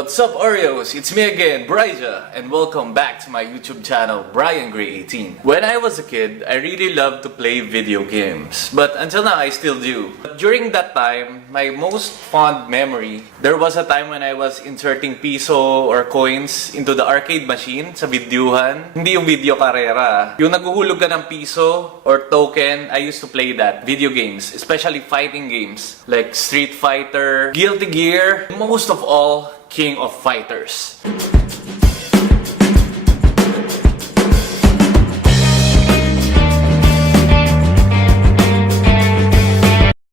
What's up, Oreos? It's me again, BryJa, and welcome back to my YouTube channel, Bryan Grey 18. When I was a kid, I really loved to play video games, but until now I still do. But during that time, my most fond memory, there was a time when I was inserting piso or coins into the arcade machine sa videohan. Hindi yung video karera. Yung naghuhulog ka ng piso or token, I used to play that. Video games, especially fighting games like Street Fighter, Guilty Gear, most of all, King of Fighters.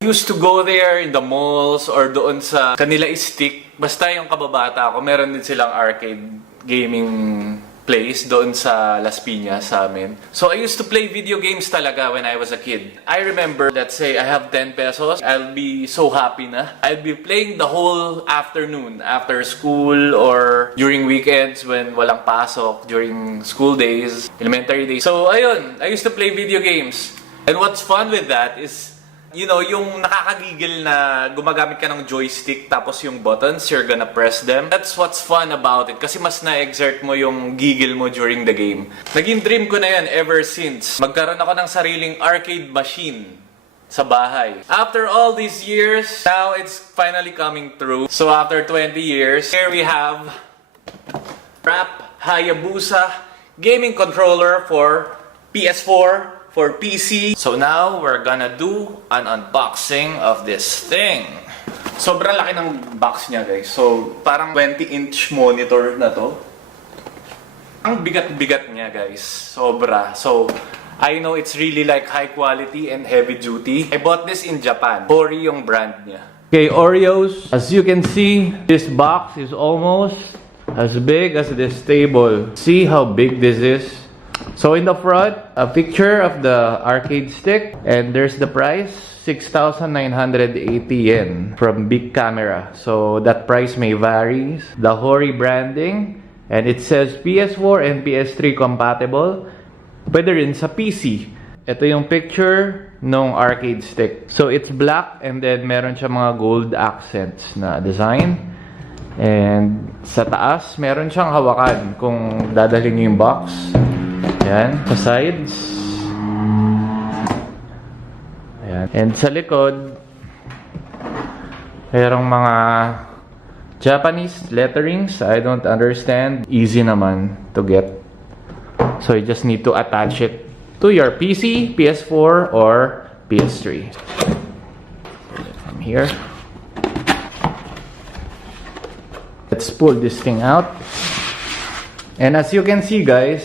Used to go there in the malls or doon sa kanila stick. Basta yung kababata ko, meron din silang arcade gaming place doon sa Las Piñas sa amin. So I used to play video games talaga when I was a kid. I remember, let's say I have 10 pesos, I'll be so happy na. I'll be playing the whole afternoon after school or during weekends when walang pasok, during school days, elementary days. So ayun, I used to play video games. And what's fun with that is, you know, yung nakakagigil na gumagamit ka ng joystick tapos yung buttons, you're gonna press them. That's what's fun about it kasi mas na-exert mo yung gigil mo during the game. Naging dream ko na yan ever since. Magkaroon ako ng sariling arcade machine sa bahay. After all these years, now it's finally coming true. So after 20 years, here we have Hori Hayabusa gaming controller for PS4, for PC. So now, we're gonna do an unboxing of this thing. Sobrang laki ng box niya, guys. So, parang 20-inch monitor na to. Ang bigat-bigat niya, guys. Sobra. So, I know it's really like high quality and heavy duty. I bought this in Japan. Hori yung brand niya. Okay, Oreos. As you can see, this box is almost as big as this table. See how big this is? So in the front, a picture of the arcade stick, and there's the price, 6,980 yen from Big Camera. So that price may vary. The Hori branding, and it says PS4 and PS3 compatible. Pwede rin sa PC. Ito yung picture ng arcade stick. So it's black, and then meron siya mga gold accents na design. And sa taas, meron siyang hawakan kung dadalhin niyo yung box. Ayan, sa sides. Ayan. And sa likod, mayroong mga Japanese letterings. I don't understand. Easy naman to get. So you just need to attach it to your PC, PS4, or PS3. From here. Let's pull this thing out. And as you can see, guys,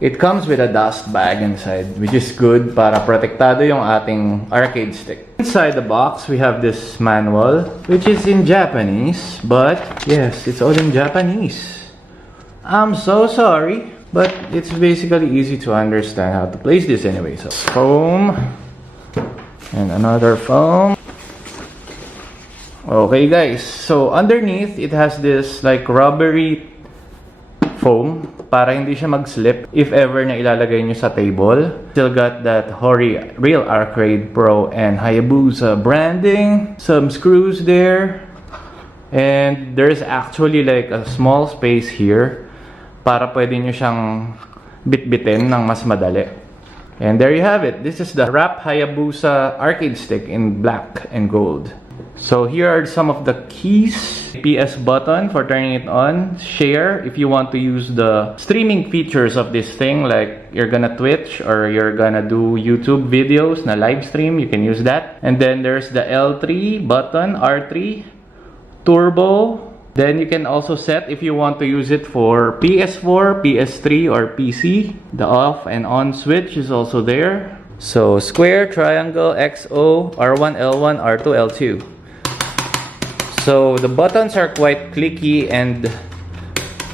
it comes with a dust bag inside, which is good para protektado yung ating arcade stick. Inside the box, we have this manual, which is in Japanese, but yes, it's all in Japanese. I'm so sorry, but it's basically easy to understand how to place this anyway. So, foam, and another foam. Okay, guys, so underneath, it has this like rubbery foam para hindi siya mag-slip if ever na ilalagay nyo sa table. Still got that Hori Real Arcade Pro and Hayabusa branding. Some screws there. And there's actually like a small space here para pwede nyo siyang bit-bitin ng mas madali. And there you have it. This is the Hori Hayabusa arcade stick in black and gold. So here are some of the keys. PS button for turning it on. Share if you want to use the streaming features of this thing, like you're gonna Twitch or you're gonna do YouTube videos na live stream, you can use that. And then there's the L3 button, R3, turbo. Then you can also set if you want to use it for PS4, PS3, or PC. The off and on switch is also there. So square, triangle, XO, R1, L1, R2, L2. So the buttons are quite clicky and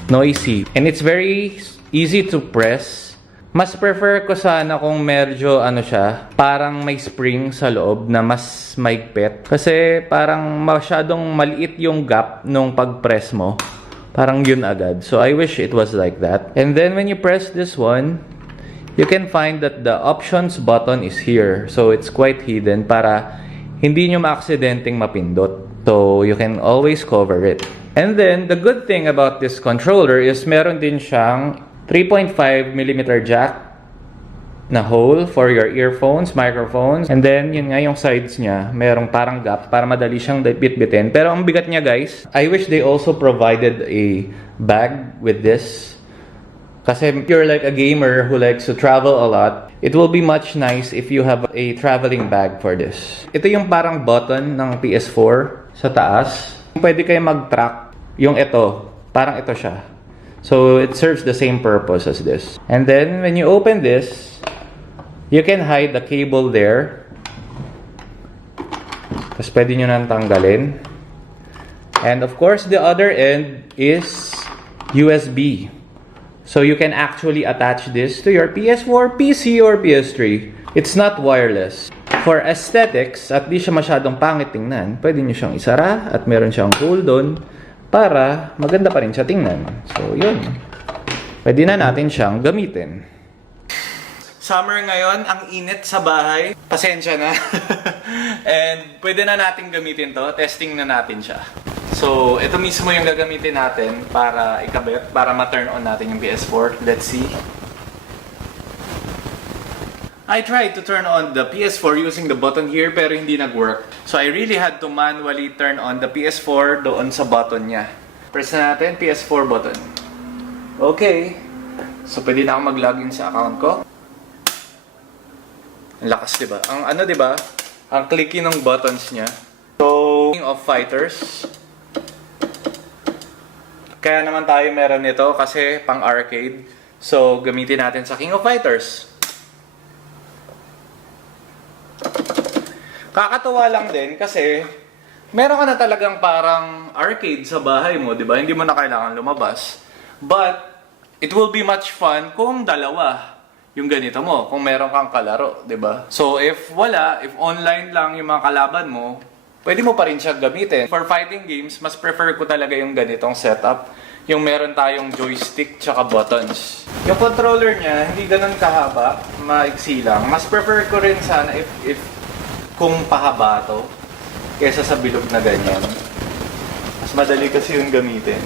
noisy, and it's very easy to press. Mas prefer ko sana kung medyo ano siya, parang may spring sa loob na mas maigpit. Kasi parang masyadong maliit yung gap nung pag-press mo. Parang yun agad. So I wish it was like that. And then when you press this one, you can find that the options button is here. So it's quite hidden para hindi nyo ma-aksidenteng mapindot. So you can always cover it. And then, the good thing about this controller is meron din siyang 3.5mm jack na hole for your earphones, microphones. And then, yun nga yung sides niya, merong parang gap para madali siyang bit-bitin. Pero ang bigat niya, guys, I wish they also provided a bag with this. Kasi if you're like a gamer who likes to travel a lot, it will be much nice if you have a traveling bag for this. Ito yung parang button ng PS4 sa taas. Pwede kayo mag-track yung ito. Parang ito siya. So, it serves the same purpose as this. And then, when you open this, you can hide the cable there. Tapos pwede nyo nang tanggalin. And of course, the other end is USB. So you can actually attach this to your PS4, PC, or PS3. It's not wireless. For aesthetics, at di siya masyadong pangit tingnan, pwede nyo siyang isara at meron siyang hole doon para maganda pa rin siya tingnan. So yun. Pwede na natin siyang gamitin. Summer ngayon, ang init sa bahay. Pasensya na. And pwede na natin gamitin to. Testing na natin siya. So, ito mismo yung gagamitin natin para ikabit, para ma-turn on natin yung PS4. Let's see. I tried to turn on the PS4 using the button here pero hindi nag-work. So, I really had to manually turn on the PS4 doon sa button niya. Press na natin, PS4 button. Okay. So, pwede na ako mag-login sa account ko. Ang lakas, diba? Ang ano, diba? Ang clicky ng buttons niya. So, King of Fighters. Kaya naman tayo meron nito kasi pang arcade. So, gamitin natin sa King of Fighters. Kakatuwa lang din kasi meron ka na talagang parang arcade sa bahay mo, diba? Hindi mo na kailangan lumabas. But, it will be much fun kung dalawa yung ganito mo, kung meron kang kalaro, 'di ba? So if online lang yung mga kalaban mo, pwede mo pa rin siya gamitin. For fighting games, mas prefer ko talaga yung ganitong setup, yung meron tayong joystick tsaka buttons. Yung controller niya, hindi ganun kahaba, maiksi lang. Mas prefer ko rin sana if kung pahaba to, kesa sa bilog na ganyan. Mas madali kasi yung gamitin.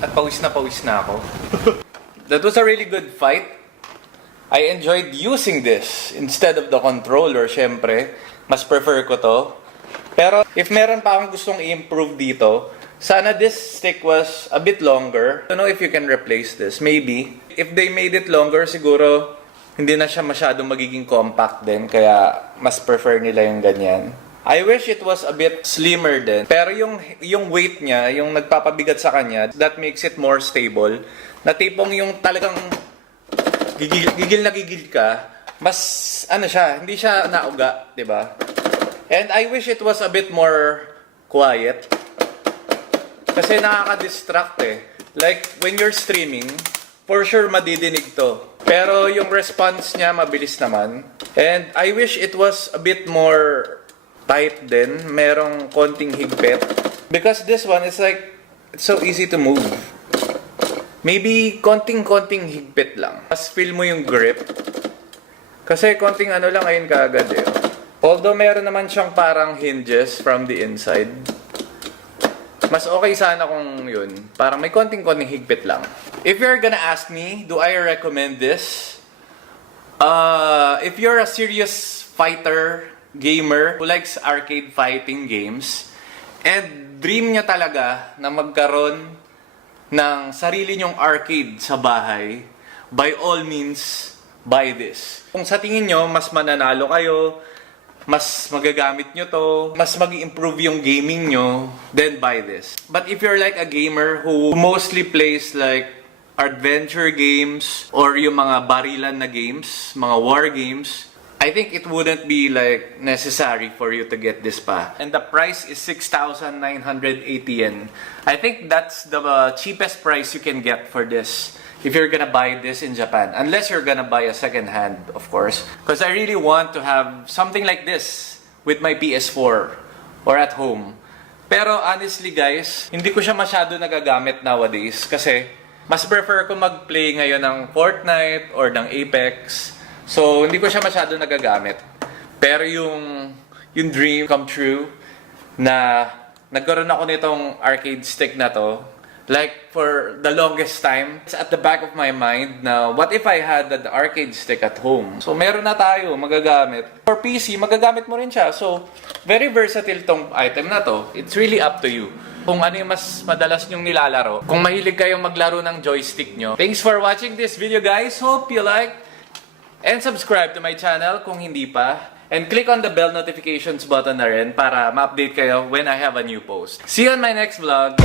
At pawis na ako. That was a really good fight. I enjoyed using this instead of the controller, syempre. Mas prefer ko to. Pero if meron pa akong gustong i-improve dito, sana this stick was a bit longer. I don't know if you can replace this. Maybe. If they made it longer, siguro hindi na siya masyadong magiging compact din. Kaya mas prefer nila yung ganyan. I wish it was a bit slimmer din. Pero yung weight niya, yung nagpapabigat sa kanya, that makes it more stable. Na tipong yung talagang gigil na gigil ka, mas ano siya, hindi siya nauga, 'di ba? And I wish it was a bit more quiet. Kasi nakaka-distract eh. Like when you're streaming, for sure madidinig to. Pero yung response niya mabilis naman. And I wish it was a bit more tight din, merong konting higpit. Because this one is like, it's so easy to move. Maybe konting higpit lang. Mas feel mo yung grip. Kasi konting ano lang ayun kaagad eh. Although meron naman siyang parang hinges from the inside. Mas okay sana kung yun. Parang may konting higpit lang. If you're gonna ask me, do I recommend this? If you're a serious fighter, gamer who likes arcade fighting games and dream niya talaga na magkaroon ng sarili niyong arcade sa bahay, by all means, buy this. Kung sa tingin nyo, mas mananalo kayo, mas magagamit nyo to, mas mag-improve yung gaming nyo, then buy this. But if you're like a gamer who mostly plays like adventure games or yung mga barilan na games, mga war games, I think it wouldn't be like necessary for you to get this pa. And the price is 6,980 yen. I think that's the cheapest price you can get for this if you're gonna buy this in Japan. Unless you're gonna buy a second hand, of course. Because I really want to have something like this with my PS4 or at home. Pero honestly guys, hindi ko siya masyado nagagamit nowadays kasi mas prefer ko mag-play ngayon ng Fortnite or ng Apex. So hindi ko siya masyado nagagamit. Pero yung dream come true na nagkaroon ako nitong arcade stick na to, like for the longest time, it's at the back of my mind na what if I had the arcade stick at home? So meron na tayo magagamit. For PC, magagamit mo rin siya. So very versatile tong item na to. It's really up to you. Kung ano yung mas madalas nyong nilalaro. Kung mahilig kayong maglaro ng joystick nyo. Thanks for watching this video guys. Hope you like and subscribe to my channel kung hindi pa. And click on the bell notifications button na rin para ma-update kayo when I have a new post. See you on my next vlog.